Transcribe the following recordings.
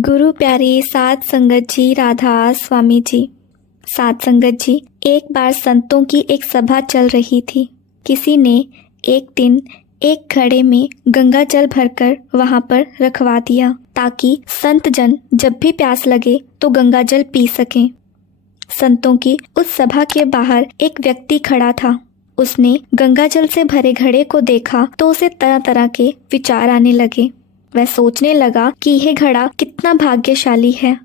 गुरु प्यारी साध संगत जी, राधा स्वामी जी। साध संगत जी, एक बार संतों की एक सभा चल रही थी। किसी ने एक दिन एक घड़े में गंगा जल भरकर वहां पर रखवा दिया ताकि संत जन जब भी प्यास लगे तो गंगा जल पी सकें। संतों की उस सभा के बाहर एक व्यक्ति खड़ा था। उसने गंगा जल से भरे घड़े को देखा तो उसे तरह तरह के विचार आने लगे। वह सोचने लगा कि यह घड़ा कितना भाग्यशाली है।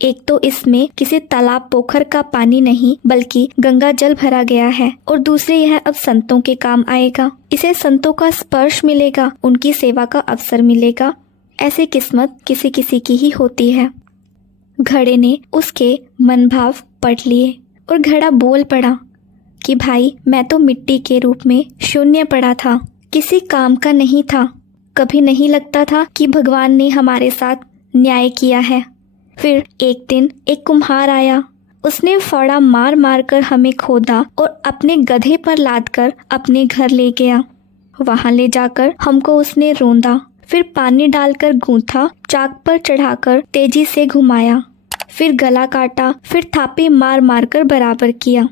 एक तो इसमें किसी तालाब पोखर का पानी नहीं बल्कि गंगा जल भरा गया है, और दूसरे यह अब संतों के काम आएगा। इसे संतों का स्पर्श मिलेगा, उनकी सेवा का अवसर मिलेगा। ऐसी किस्मत किसी किसी की ही होती है। घड़े ने उसके मन भाव पढ़ लिए और घड़ा बोल पड़ा कि भाई, मैं तो मिट्टी के रूप में शून्य पड़ा था, किसी काम का नहीं था। कभी नहीं लगता था कि भगवान ने हमारे साथ न्याय किया है। फिर एक दिन एक कुम्हार आया। उसने फावड़ा मार मार कर हमें खोदा और अपने गधे पर लादकर अपने घर ले गया। वहां ले जाकर हमको उसने रोंदा, फिर पानी डालकर गूंथा, चाक पर चढ़ाकर तेजी से घुमाया, फिर गला काटा, फिर थापी मार मार कर बराबर किया।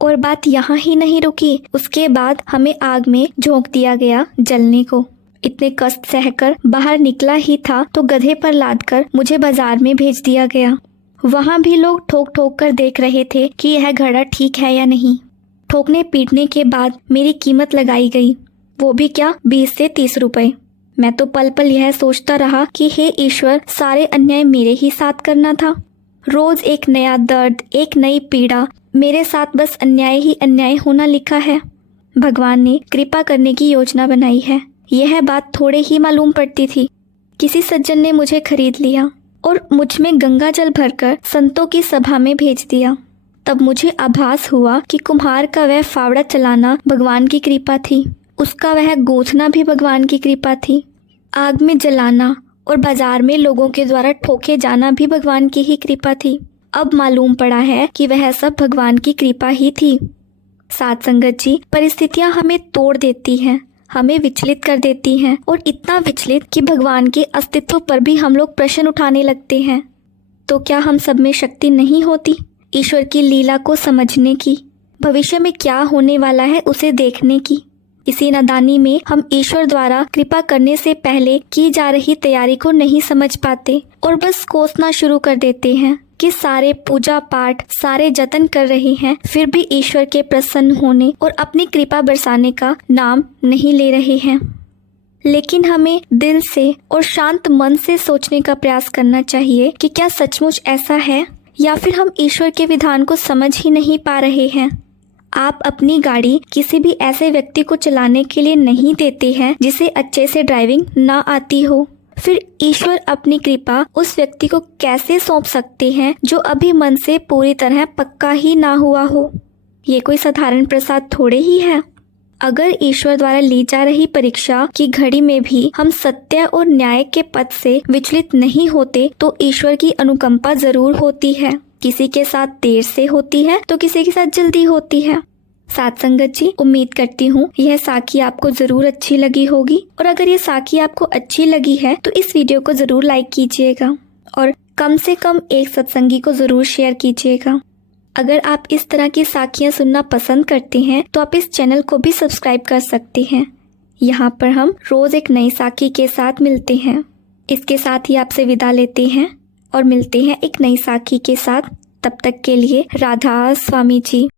और बात यहाँ ही नहीं रुकी। उसके बाद हमें आग में झोंक दिया गया जलने को। इतने कष्ट सहकर बाहर निकला ही था तो गधे पर लादकर मुझे बाजार में भेज दिया गया। वहाँ भी लोग ठोक ठोक कर देख रहे थे कि यह घड़ा ठीक है या नहीं। ठोकने पीटने के बाद मेरी कीमत लगाई गई, वो भी क्या 20 से 30 रुपए। मैं तो पल पल यह सोचता रहा कि हे ईश्वर, सारे अन्याय मेरे ही साथ करना था। रोज एक नया दर्द, एक नई पीड़ा, मेरे साथ बस अन्याय ही अन्याय होना लिखा है। भगवान ने कृपा करने की योजना बनाई है, यह बात थोड़े ही मालूम पड़ती थी। किसी सज्जन ने मुझे खरीद लिया और मुझ में गंगा जल भरकर संतों की सभा में भेज दिया। तब मुझे आभास हुआ कि कुम्हार का वह फावड़ा चलाना भगवान की कृपा थी, उसका वह गूंथना भी भगवान की कृपा थी, आग में जलाना और बाजार में लोगों के द्वारा ठोके जाना भी भगवान की ही कृपा थी। अब मालूम पड़ा है कि वह सब भगवान की कृपा ही थी। साध संगत जी, परिस्थितियां हमें तोड़ देती हैं, हमें विचलित कर देती हैं, और इतना विचलित कि भगवान के अस्तित्व पर भी हम लोग प्रश्न उठाने लगते हैं। तो क्या हम सब में शक्ति नहीं होती ईश्वर की लीला को समझने की, भविष्य में क्या होने वाला है उसे देखने की? इसी नादानी में हम ईश्वर द्वारा कृपा करने से पहले की जा रही तैयारी को नहीं समझ पाते और बस कोसना शुरू कर देते हैं कि सारे पूजा पाठ, सारे जतन कर रहे हैं, फिर भी ईश्वर के प्रसन्न होने और अपनी कृपा बरसाने का नाम नहीं ले रहे हैं। लेकिन हमें दिल से और शांत मन से सोचने का प्रयास करना चाहिए कि क्या सचमुच ऐसा है, या फिर हम ईश्वर के विधान को समझ ही नहीं पा रहे हैं। आप अपनी गाड़ी किसी भी ऐसे व्यक्ति को चलाने के लिए नहीं देते हैं जिसे अच्छे से ड्राइविंग ना आती हो। फिर ईश्वर अपनी कृपा उस व्यक्ति को कैसे सौंप सकते हैं जो अभी मन से पूरी तरह पक्का ही ना हुआ हो? ये कोई साधारण प्रसाद थोड़े ही है। अगर ईश्वर द्वारा ली जा रही परीक्षा की घड़ी में भी हम सत्य और न्याय के पथ से विचलित नहीं होते तो ईश्वर की अनुकंपा जरूर होती है। किसी के साथ देर से होती है तो किसी के साथ जल्दी होती है। साध संगत जी, उम्मीद करती हूँ यह साखी आपको जरूर अच्छी लगी होगी, और अगर ये साखी आपको अच्छी लगी है तो इस वीडियो को जरूर लाइक कीजिएगा और कम से कम एक सत्संगी को जरूर शेयर कीजिएगा। अगर आप इस तरह की साखियाँ सुनना पसंद करते हैं तो आप इस चैनल को भी सब्सक्राइब कर सकते हैं। यहाँ पर हम रोज एक नई साखी के साथ मिलते हैं। इसके साथ ही आपसे विदा लेते हैं और मिलते हैं एक नई साखी के साथ। तब तक के लिए राधा स्वामी जी।